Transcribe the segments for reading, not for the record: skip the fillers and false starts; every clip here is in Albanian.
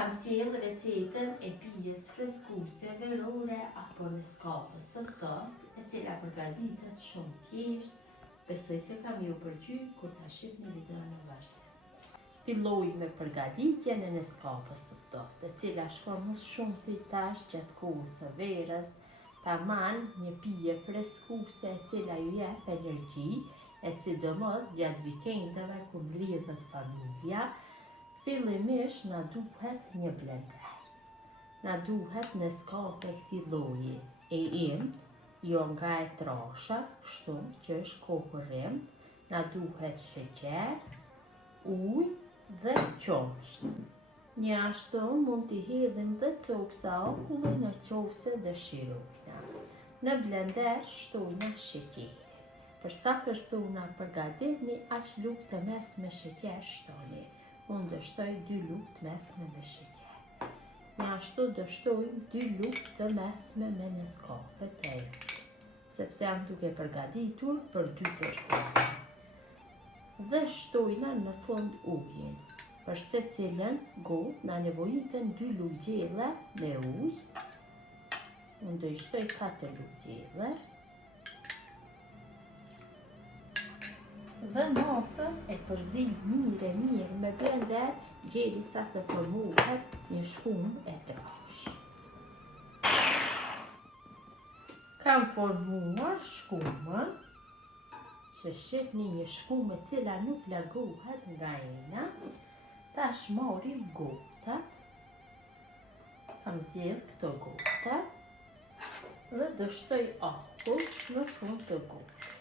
Kam sjell recetën e pijes freskuse verore apo Neskafës së ftohtë, e cila përgatitet shumë thjesht. Besoj se kam ju pëlqyer kur ta shihni videon në vazhdim. Filloj me përgatitjen e Neskafës së ftohtë, e cila shkon më shumë tritash gjatë kohës së verës. Taman një pije freskuse e cila ju jep energji, e sidomos gjatë vikendeve kur mblidhet familja. Fillimisht na duhet një blender. Na duhet Neskafe këtij lloji, e imët, jo nga e trasha, kështu që është kokorrim. Na duhet sheqer, ujë dhe qumësht. Njashtu mund t'i hedhim dhe copsa akulli në qofse dëshirojna. Në blender shtojna sheqerin. Për sa persona përgatitni, aq lugë të mesme sheqer shtoni. Unë do shtoj 2 lugë të mesme me sheqer. Njashtu do shtojmë 2 lugë të mesme me Neskafe të errët, sepse jam duke përgatitur për 2 persona. Dhe shtojna në fund ujin. Për secilën gotë na nevojiten 2 lugë gjelle me ujë. Unë do i shtoj 4 lugë gjelle. Dhe masën e përzij mirë me blender derisa të formohet një shkumë e trash. Kam formuar shkumën, që shihni një shkumë e cila nuk largohet nga ena. Tash marrim gotat. Kam zgjedh këto gota dhe do shtoj akull në fund të gotës.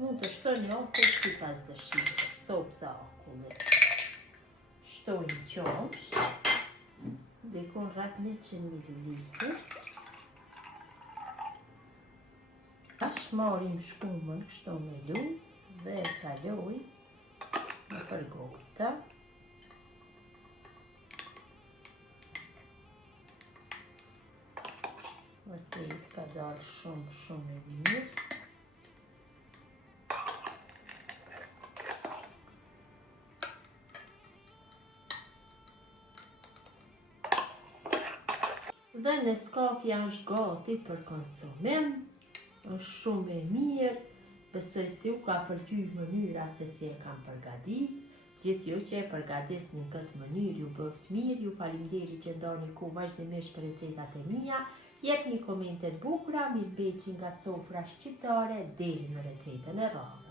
Mund të shtoni akull sipas dëshirës, copsa akullit. Shtojmë qumësht, diku rreth 100 ml. Tash marrim shkumën kështu me lugë dhe e kaloj nëpër gota. Vërtet ka dalë shumë e mirë. Dhe Neskafja është gati për konsumim, është shumë e mirë, besoj se ju ka pëlqyer mënyra se si e kam përgatit. Gjithë ju që e përgatisni në këtë mënyrë ju bëft mirë, ju faleminderit që ndoni kohë vazhdimisht për recetat e mia. Jepni komente të bukura, mirëmbëjtje nga sofra shqiptare deri në recetën e radhës.